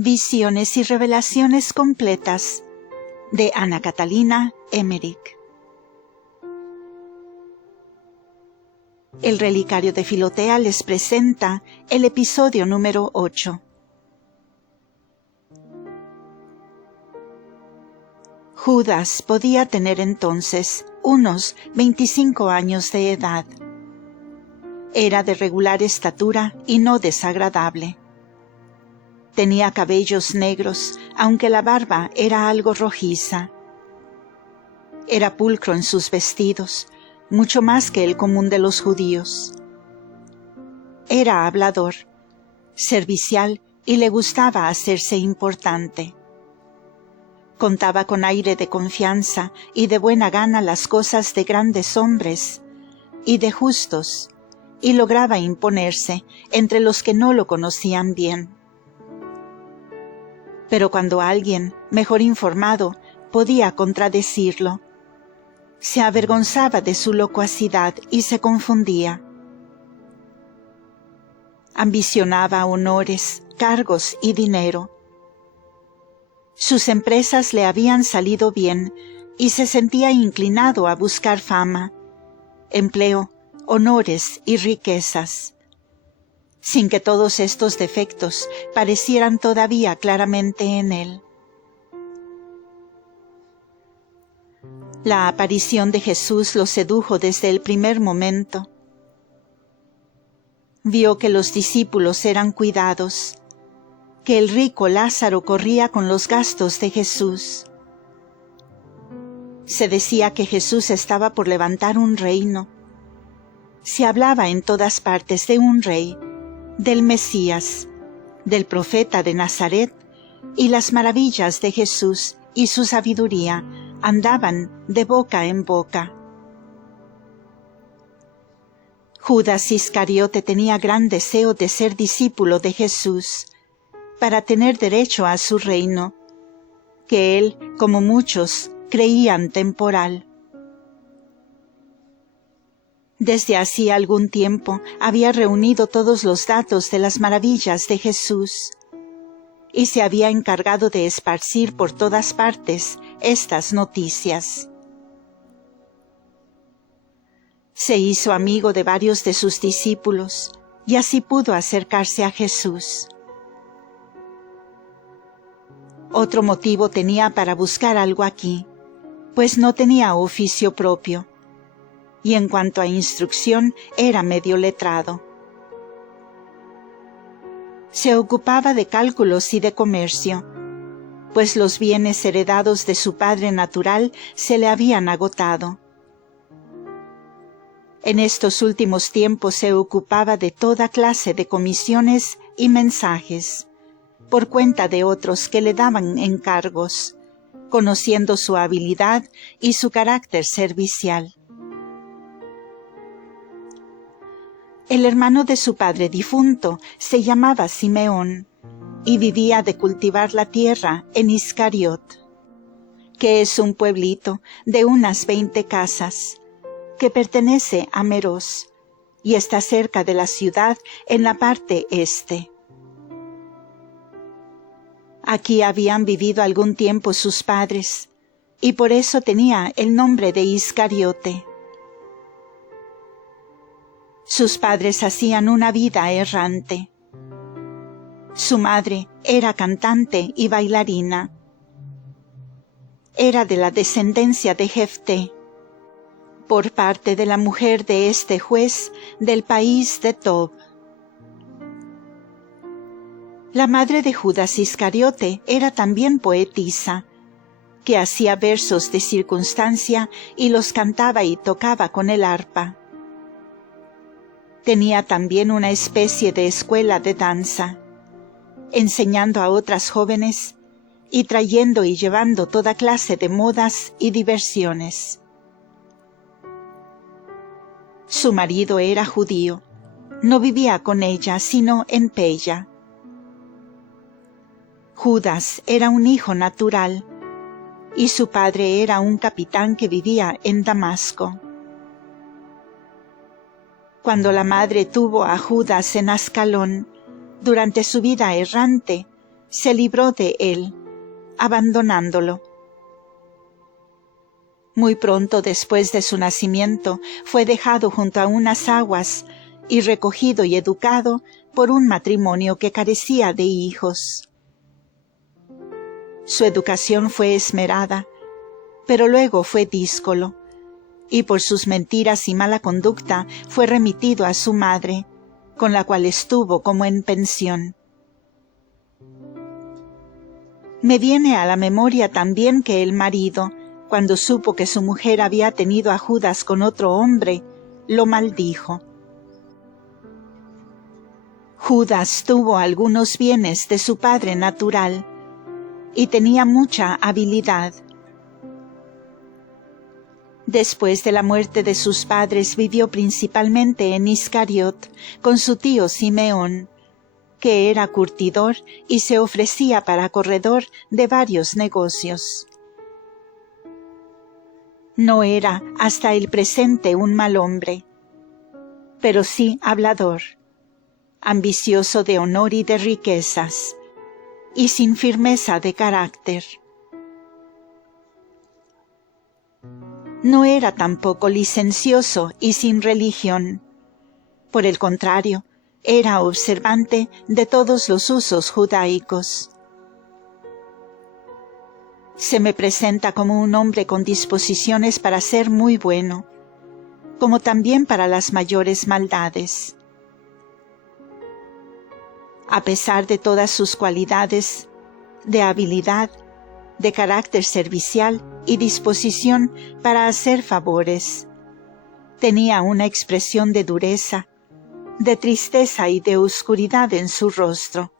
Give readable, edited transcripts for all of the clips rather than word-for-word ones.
Visiones y revelaciones completas de Ana Catalina Emmerich. El Relicario de Filotea les presenta el episodio número 8. Judas podía tener entonces unos 25 años de edad. Era de regular estatura y no desagradable. Tenía cabellos negros, aunque la barba era algo rojiza. Era pulcro en sus vestidos, mucho más que el común de los judíos. Era hablador, servicial y le gustaba hacerse importante. Contaba con aire de confianza y de buena gana las cosas de grandes hombres y de justos, y lograba imponerse entre los que no lo conocían bien. Pero cuando alguien, mejor informado, podía contradecirlo, se avergonzaba de su locuacidad y se confundía. Ambicionaba honores, cargos y dinero. Sus empresas le habían salido bien y se sentía inclinado a buscar fama, empleo, honores y riquezas, sin que todos estos defectos parecieran todavía claramente en él. La aparición de Jesús lo sedujo desde el primer momento. Vio que los discípulos eran cuidados, que el rico Lázaro corría con los gastos de Jesús. Se decía que Jesús estaba por levantar un reino. Se hablaba en todas partes de un rey, del Mesías, del profeta de Nazaret, y las maravillas de Jesús y su sabiduría andaban de boca en boca. Judas Iscariote tenía gran deseo de ser discípulo de Jesús, para tener derecho a su reino, que él, como muchos, creían temporal. Desde hacía algún tiempo había reunido todos los datos de las maravillas de Jesús y se había encargado de esparcir por todas partes estas noticias. Se hizo amigo de varios de sus discípulos y así pudo acercarse a Jesús. Otro motivo tenía para buscar algo aquí, pues no tenía oficio propio, y en cuanto a instrucción era medio letrado. Se ocupaba de cálculos y de comercio, pues los bienes heredados de su padre natural se le habían agotado. En estos últimos tiempos se ocupaba de toda clase de comisiones y mensajes, por cuenta de otros que le daban encargos, conociendo su habilidad y su carácter servicial. El hermano de su padre difunto se llamaba Simeón y vivía de cultivar la tierra en Iscariot, que es un pueblito de unas 20 casas, que pertenece a Meroz y está cerca de la ciudad en la parte este. Aquí habían vivido algún tiempo sus padres, y por eso tenía el nombre de Iscariote. Sus padres hacían una vida errante. Su madre era cantante y bailarina. Era de la descendencia de Jefté, por parte de la mujer de este juez del país de Tob. La madre de Judas Iscariote era también poetisa, que hacía versos de circunstancia y los cantaba y tocaba con el arpa. Tenía también una especie de escuela de danza, enseñando a otras jóvenes y trayendo y llevando toda clase de modas y diversiones. Su marido era judío, no vivía con ella sino en Pella. Judas era un hijo natural, y su padre era un capitán que vivía en Damasco. Cuando la madre tuvo a Judas en Ascalón, durante su vida errante, se libró de él, abandonándolo. Muy pronto después de su nacimiento, fue dejado junto a unas aguas y recogido y educado por un matrimonio que carecía de hijos. Su educación fue esmerada, pero luego fue díscolo, y por sus mentiras y mala conducta fue remitido a su madre, con la cual estuvo como en pensión. Me viene a la memoria también que el marido, cuando supo que su mujer había tenido a Judas con otro hombre, lo maldijo. Judas tuvo algunos bienes de su padre natural y tenía mucha habilidad. Después de la muerte de sus padres vivió principalmente en Iscariot con su tío Simeón, que era curtidor y se ofrecía para corredor de varios negocios. No era hasta el presente un mal hombre, pero sí hablador, ambicioso de honor y de riquezas, y sin firmeza de carácter. No era tampoco licencioso y sin religión. Por el contrario, era observante de todos los usos judaicos. Se me presenta como un hombre con disposiciones para ser muy bueno, como también para las mayores maldades. A pesar de todas sus cualidades, de habilidad, de carácter servicial y disposición para hacer favores, tenía una expresión de dureza, de tristeza y de oscuridad en su rostro,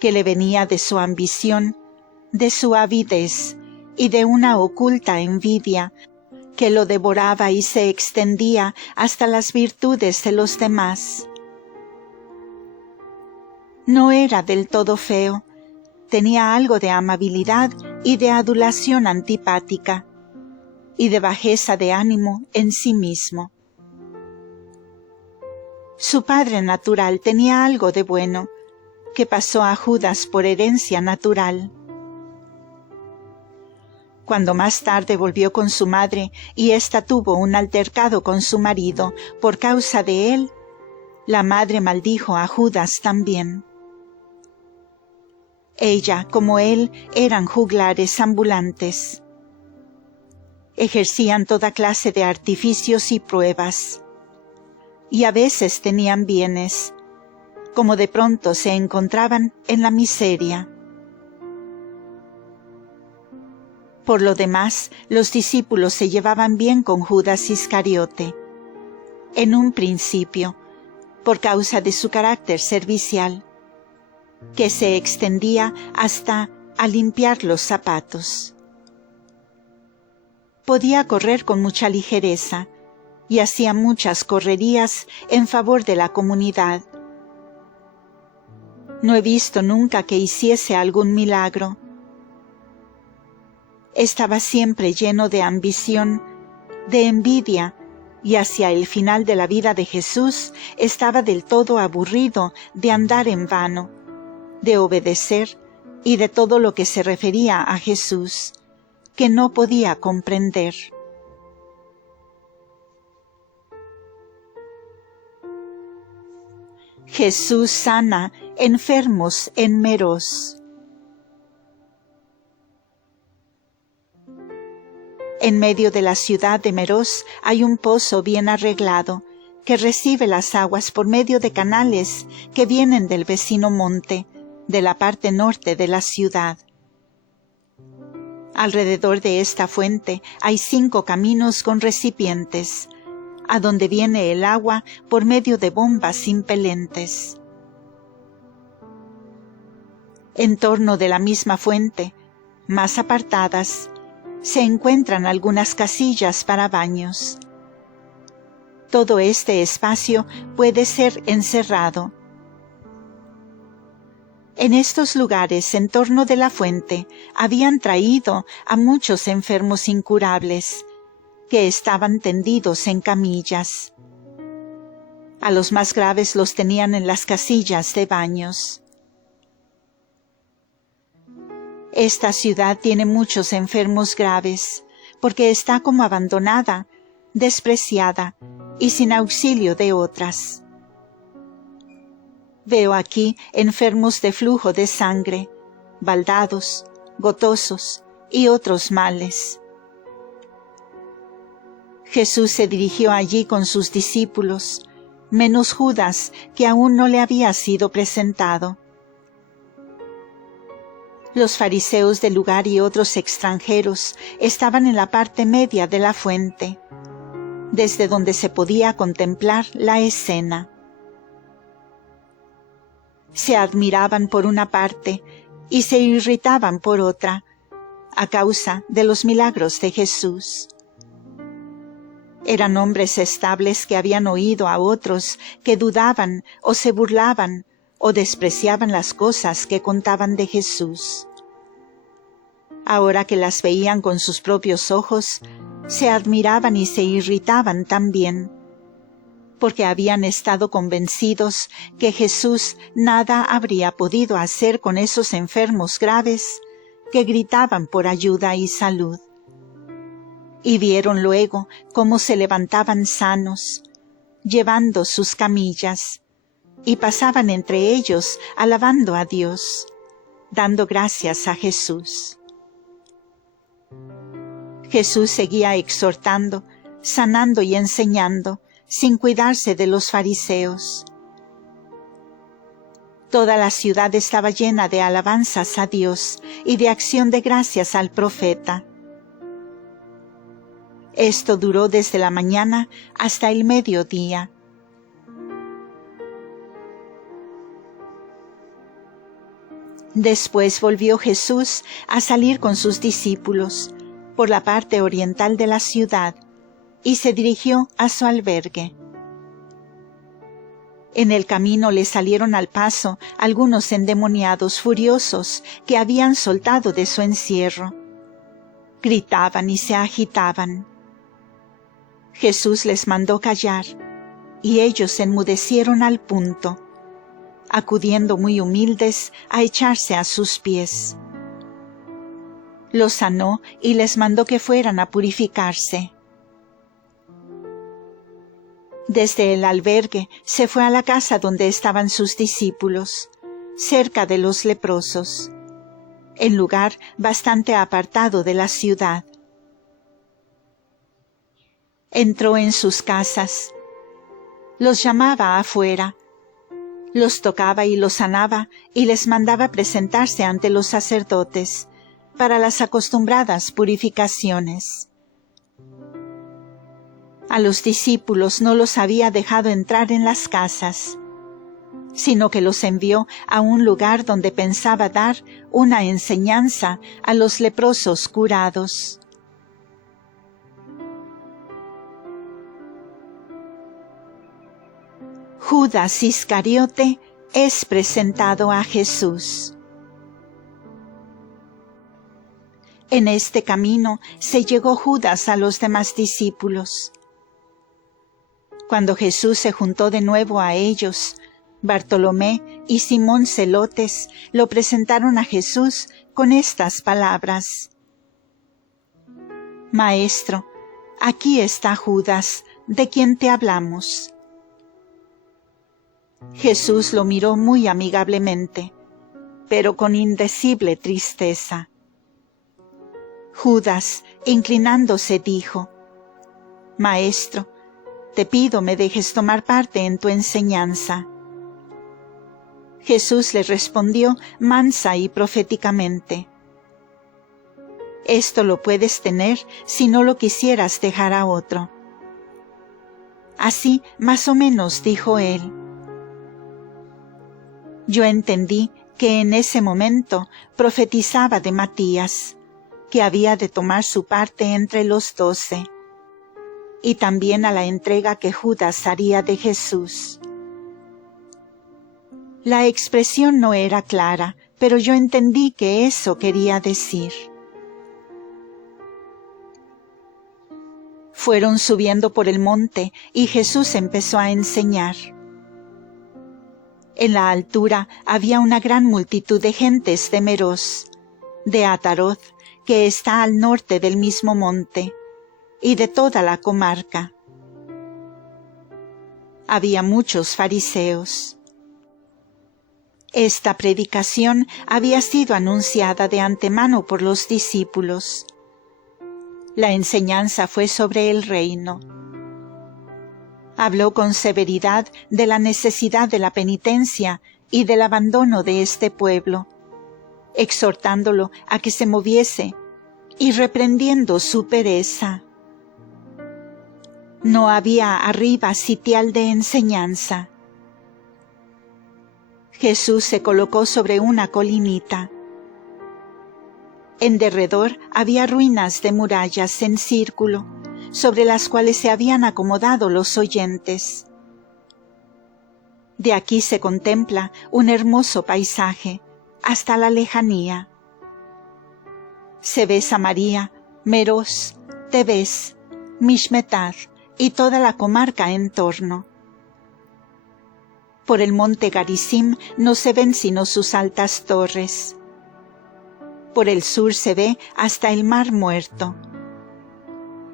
que le venía de su ambición, de su avidez y de una oculta envidia que lo devoraba y se extendía hasta las virtudes de los demás. No era del todo feo, tenía algo de amabilidad y de adulación antipática, y de bajeza de ánimo en sí mismo. Su padre natural tenía algo de bueno, que pasó a Judas por herencia natural. Cuando más tarde volvió con su madre y ésta tuvo un altercado con su marido por causa de él, la madre maldijo a Judas también. Ella, como él, eran juglares ambulantes. Ejercían toda clase de artificios y pruebas, y a veces tenían bienes, como de pronto se encontraban en la miseria. Por lo demás, los discípulos se llevaban bien con Judas Iscariote, en un principio, por causa de su carácter servicial, que se extendía hasta a limpiar los zapatos. Podía correr con mucha ligereza y hacía muchas correrías en favor de la comunidad. No he visto nunca que hiciese algún milagro. Estaba siempre lleno de ambición, de envidia, y hacia el final de la vida de Jesús estaba del todo aburrido de andar en vano, de obedecer y de todo lo que se refería a Jesús, que no podía comprender. Jesús sana enfermos en Meroz. En medio de la ciudad de Meroz hay un pozo bien arreglado, que recibe las aguas por medio de canales que vienen del vecino monte, de la parte norte de la ciudad. Alrededor de esta fuente hay 5 caminos con recipientes, a donde viene el agua por medio de bombas impelentes. En torno de la misma fuente, más apartadas, se encuentran algunas casillas para baños. Todo este espacio puede ser encerrado. En estos lugares en torno de la fuente habían traído a muchos enfermos incurables, que estaban tendidos en camillas. A los más graves los tenían en las casillas de baños. Esta ciudad tiene muchos enfermos graves, porque está como abandonada, despreciada y sin auxilio de otras. Veo aquí enfermos de flujo de sangre, baldados, gotosos y otros males. Jesús se dirigió allí con sus discípulos, menos Judas, que aún no le había sido presentado. Los fariseos del lugar y otros extranjeros estaban en la parte media de la fuente, desde donde se podía contemplar la escena. Se admiraban por una parte y se irritaban por otra, a causa de los milagros de Jesús. Eran hombres estables que habían oído a otros que dudaban o se burlaban o despreciaban las cosas que contaban de Jesús. Ahora que las veían con sus propios ojos, se admiraban y se irritaban también, porque habían estado convencidos que Jesús nada habría podido hacer con esos enfermos graves que gritaban por ayuda y salud. Y vieron luego cómo se levantaban sanos, llevando sus camillas, y pasaban entre ellos alabando a Dios, dando gracias a Jesús. Jesús seguía exhortando, sanando y enseñando, sin cuidarse de los fariseos. Toda la ciudad estaba llena de alabanzas a Dios y de acción de gracias al profeta. Esto duró desde la mañana hasta el mediodía. Después volvió Jesús a salir con sus discípulos por la parte oriental de la ciudad y se dirigió a su albergue. En el camino le salieron al paso algunos endemoniados furiosos que habían soltado de su encierro. Gritaban y se agitaban. Jesús les mandó callar, y ellos enmudecieron al punto, acudiendo muy humildes a echarse a sus pies. Los sanó y les mandó que fueran a purificarse. Desde el albergue se fue a la casa donde estaban sus discípulos, cerca de los leprosos, en lugar bastante apartado de la ciudad. Entró en sus casas, los llamaba afuera, los tocaba y los sanaba y les mandaba presentarse ante los sacerdotes para las acostumbradas purificaciones. A los discípulos no los había dejado entrar en las casas, sino que los envió a un lugar donde pensaba dar una enseñanza a los leprosos curados. Judas Iscariote es presentado a Jesús. En este camino se llegó Judas a los demás discípulos. Cuando Jesús se juntó de nuevo a ellos, Bartolomé y Simón Celotes lo presentaron a Jesús con estas palabras: Maestro, aquí está Judas, de quien te hablamos. Jesús lo miró muy amigablemente, pero con indecible tristeza. Judas, inclinándose, dijo: Maestro, te pido me dejes tomar parte en tu enseñanza. Jesús le respondió mansa y proféticamente: Esto lo puedes tener si no lo quisieras dejar a otro. Así, más o menos, dijo él. Yo entendí que en ese momento profetizaba de Matías, que había de tomar su parte entre los 12, y también a la entrega que Judas haría de Jesús. La expresión no era clara, pero yo entendí que eso quería decir. Fueron subiendo por el monte y Jesús empezó a enseñar. En la altura había una gran multitud de gentes de Meroz, de Ataroth, que está al norte del mismo monte, y de toda la comarca. Había muchos fariseos. Esta predicación había sido anunciada de antemano por los discípulos. La enseñanza fue sobre el reino. Habló con severidad de la necesidad de la penitencia y del abandono de este pueblo, exhortándolo a que se moviese y reprendiendo su pereza. No había arriba sitial de enseñanza. Jesús se colocó sobre una colinita. En derredor había ruinas de murallas en círculo, sobre las cuales se habían acomodado los oyentes. De aquí se contempla un hermoso paisaje, hasta la lejanía. Se ve Samaria, Meroz, Tebes, Mishmetat y toda la comarca en torno. Por el monte Garizim no se ven sino sus altas torres. Por el sur se ve hasta el mar Muerto.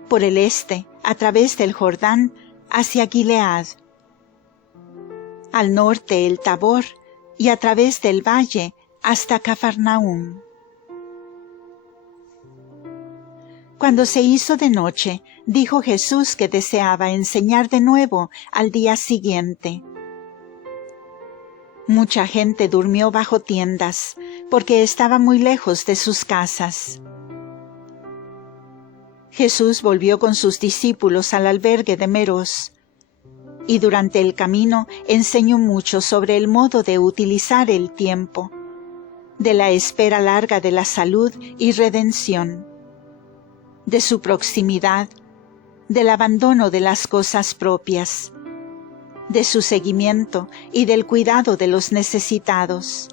Por el este, a través del Jordán, hacia Gilead. Al norte el Tabor, y a través del valle hasta Cafarnaúm. Cuando se hizo de noche, dijo Jesús que deseaba enseñar de nuevo al día siguiente. Mucha gente durmió bajo tiendas, porque estaba muy lejos de sus casas. Jesús volvió con sus discípulos al albergue de Meroz, y durante el camino enseñó mucho sobre el modo de utilizar el tiempo, de la espera larga de la salud y redención, de su proximidad, del abandono de las cosas propias, de su seguimiento y del cuidado de los necesitados.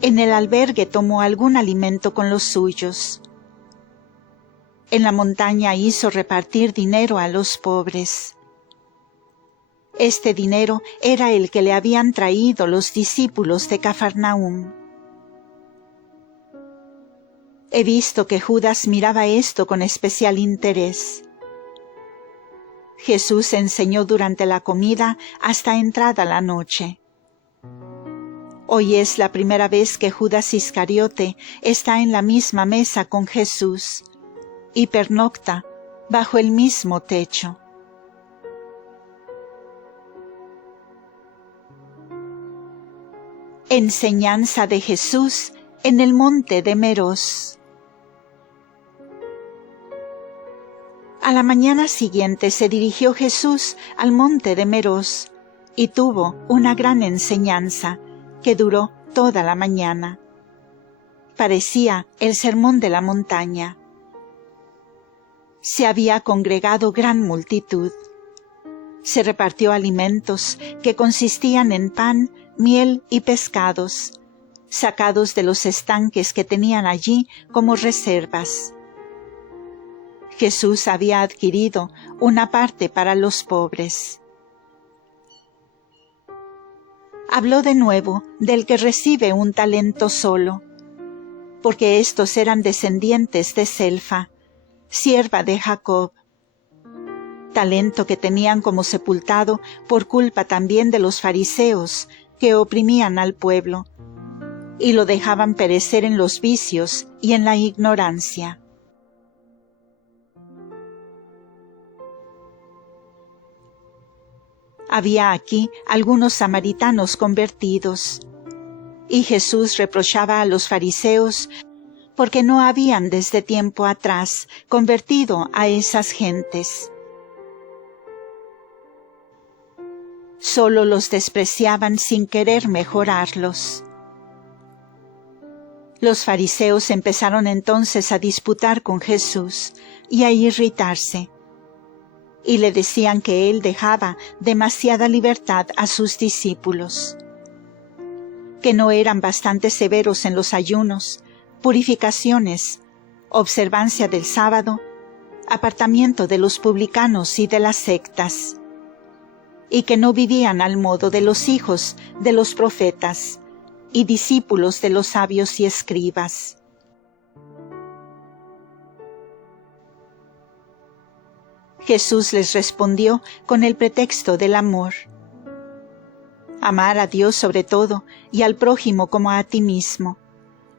En el albergue tomó algún alimento con los suyos. En la montaña hizo repartir dinero a los pobres. Este dinero era el que le habían traído los discípulos de Cafarnaúm. He visto que Judas miraba esto con especial interés. Jesús enseñó durante la comida hasta entrada la noche. Hoy es la primera vez que Judas Iscariote está en la misma mesa con Jesús y pernocta bajo el mismo techo. Enseñanza de Jesús en el monte de Meroz. A la mañana siguiente se dirigió Jesús al monte de Meroz y tuvo una gran enseñanza que duró toda la mañana. Parecía el sermón de la montaña. Se había congregado gran multitud. Se repartió alimentos que consistían en pan, miel y pescados, sacados de los estanques que tenían allí como reservas. Jesús había adquirido una parte para los pobres. Habló de nuevo del que recibe un talento solo, porque estos eran descendientes de Selfa, sierva de Jacob, talento que tenían como sepultado por culpa también de los fariseos que oprimían al pueblo, y lo dejaban perecer en los vicios y en la ignorancia. Había aquí algunos samaritanos convertidos, y Jesús reprochaba a los fariseos porque no habían desde tiempo atrás convertido a esas gentes. Solo los despreciaban sin querer mejorarlos. Los fariseos empezaron entonces a disputar con Jesús y a irritarse, y le decían que él dejaba demasiada libertad a sus discípulos, que no eran bastante severos en los ayunos, purificaciones, observancia del sábado, apartamiento de los publicanos y de las sectas, y que no vivían al modo de los hijos de los profetas, y discípulos de los sabios y escribas. Jesús les respondió con el pretexto del amor. Amar a Dios sobre todo y al prójimo como a ti mismo.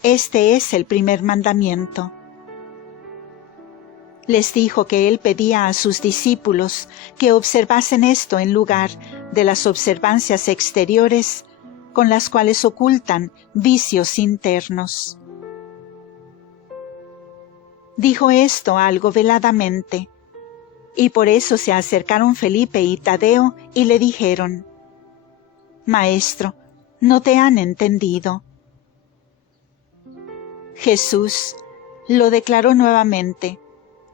Este es el primer mandamiento. Les dijo que él pedía a sus discípulos que observasen esto en lugar de las observancias exteriores con las cuales ocultan vicios internos. Dijo esto algo veladamente, y por eso se acercaron Felipe y Tadeo y le dijeron: Maestro, ¿no te han entendido? Jesús lo declaró nuevamente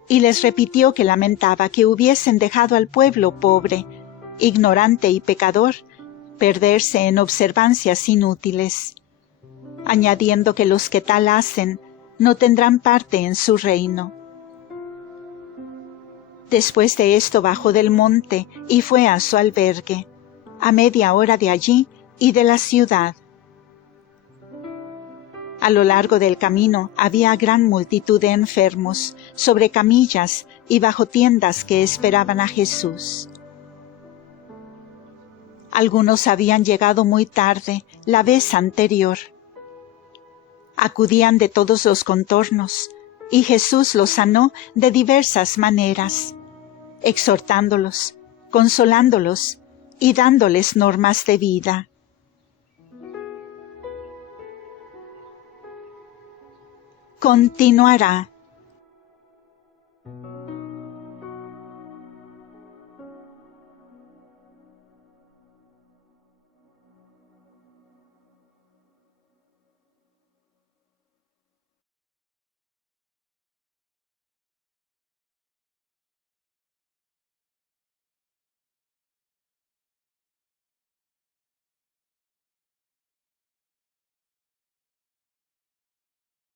y les repitió que lamentaba que hubiesen dejado al pueblo pobre, ignorante y pecador, perderse en observancias inútiles, añadiendo que los que tal hacen no tendrán parte en su reino. Después de esto bajó del monte y fue a su albergue, a media hora de allí y de la ciudad. A lo largo del camino había gran multitud de enfermos, sobre camillas y bajo tiendas que esperaban a Jesús. Algunos habían llegado muy tarde, la vez anterior. Acudían de todos los contornos, y Jesús los sanó de diversas maneras, exhortándolos, consolándolos y dándoles normas de vida. Continuará.